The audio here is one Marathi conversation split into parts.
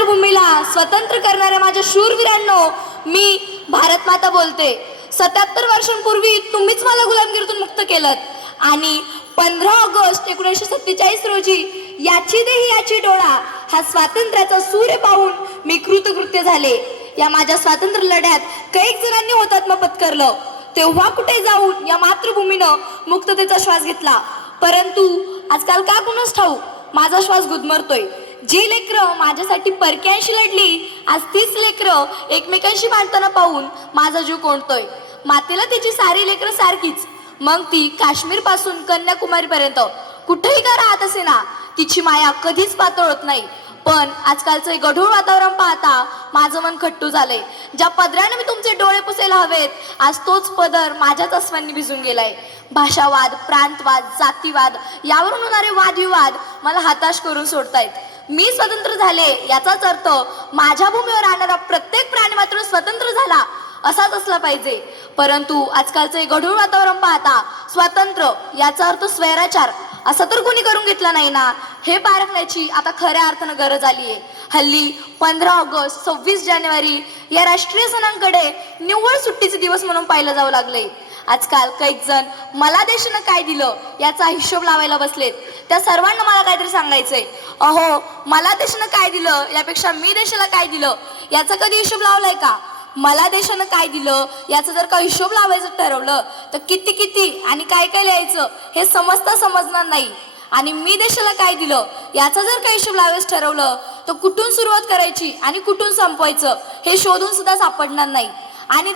मातृभूमीला स्वतंत्र करणाऱ्या माझ्या शूरवीरांनो, मी भारत माता बोलते. 77 वर्षांपूर्वी तुम्हीच मला गुलामगिरीतून मुक्त केलं आणि 15 ऑगस्ट 1947 रोजी याची देही याची डोळा हा स्वातंत्र्याचा सूर्य पाहून मी कृतकृत्य झाले. या माझ्या स्वातंत्र्य लढ्यात कैक जणांनी हुतात्मा पत्करलं. तेव्हा कुठे जाऊन या मातृभूमीनं मुक्ततेचा श्वास घेतला. परंतु आजकाल का कुणास ठाऊक माझा श्वास गुदमरतोय. जी लेकरं माझ्यासाठी परक्यांशी लढली, आज तीच लेकरं एकमेकांशी भांडताना पाहून माझा जीव कोंडतोय. मातेला तिची सारी लेकरं सारखीच, मग ती काश्मीर पासून कन्याकुमारी पर्यंत कुठेही का राहत असे ना, तिची माया कधीच पातळ होत नाही. पण आजकालचं गढूळ वातावरण पाहता माझं मन खट्टू झालंय. ज्या पदराने मी तुमचे डोळे पुसायला हवेत, आज तोच पदर माझ्याच अस्वांनी भिजून गेलाय. भाषावाद, प्रांतवाद, जातीवाद यावरून होणारे वादविवाद मला हताश करून सोडतायत. मी स्वतंत्र झाले याचाच अर्थ माझ्या भूमीवर राहणारा प्रत्येक प्राणी मात्र स्वतंत्र झाला असाच असला पाहिजे. परंतु आजकालचे गढूळ वातावरण पाहता स्वातंत्र्य याचा अर्थ स्वैराचार असं तर कोणी करून घेतला नाही ना, हे पारखण्याची आता खऱ्या अर्थानं गरज आली आहे. हल्ली 15 ऑगस्ट 26 जानेवारी या राष्ट्रीय सणांकडे निव्वळ सुट्टीचे दिवस म्हणून पाहिलं जाऊ लागले. आजकाल कैक जण मला देशानं काय दिलं याचा हिशोब लावायला बसलेत. त्या सर्वांना मला काहीतरी सांगायचंय. अहो, मला देशानं काय दिलं यापेक्षा मी देशाला काय दिलं याचा कधी हिशोब लावलाय का? मला देशानं काय दिलं याचा जर का हिशोब लावायचं ठरवलं तर किती किती आणि काय काय लिहायचं हे समजणार नाही. आणि मी देशाला काय दिलं याचा जर का हिशोब लावायचं ठरवलं तर कुठून सुरुवात करायची आणि कुठून संपवायचं हे शोधून सुद्धा सापडणार नाही. आणि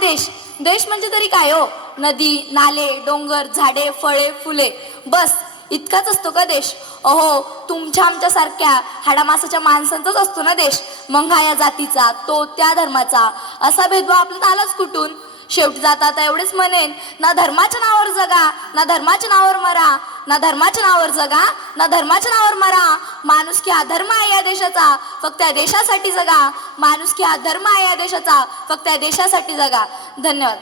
देश म्हणजे तरी काय हो? नदी, नाले, डोंगर, झाडे, फळे, फुले, बस इतकाच असतो का देश? अहो, तुमच्या आमच्यासारख्या हाडामासाच्या माणसांचाच असतो ना देश. मग हा या जातीचा, तो त्या धर्माचा, असा भेदभाव आपल्यात आलाच कुठून? शेवटी जाता एवढेच म्हणेन, ना धर्माच्या नावावर जगा, ना धर्माच्या नावावर मरा, ना धर्माच्या नावावर जगा, ना धर्माच्या नावावर मरा. माणुसकी हा धर्म आहे या देशाचा, फक्त या देशासाठी जगा. माणुसकी हा धर्म आहे या देशाचा, फक्त या देशासाठी जगा. धन्यवाद.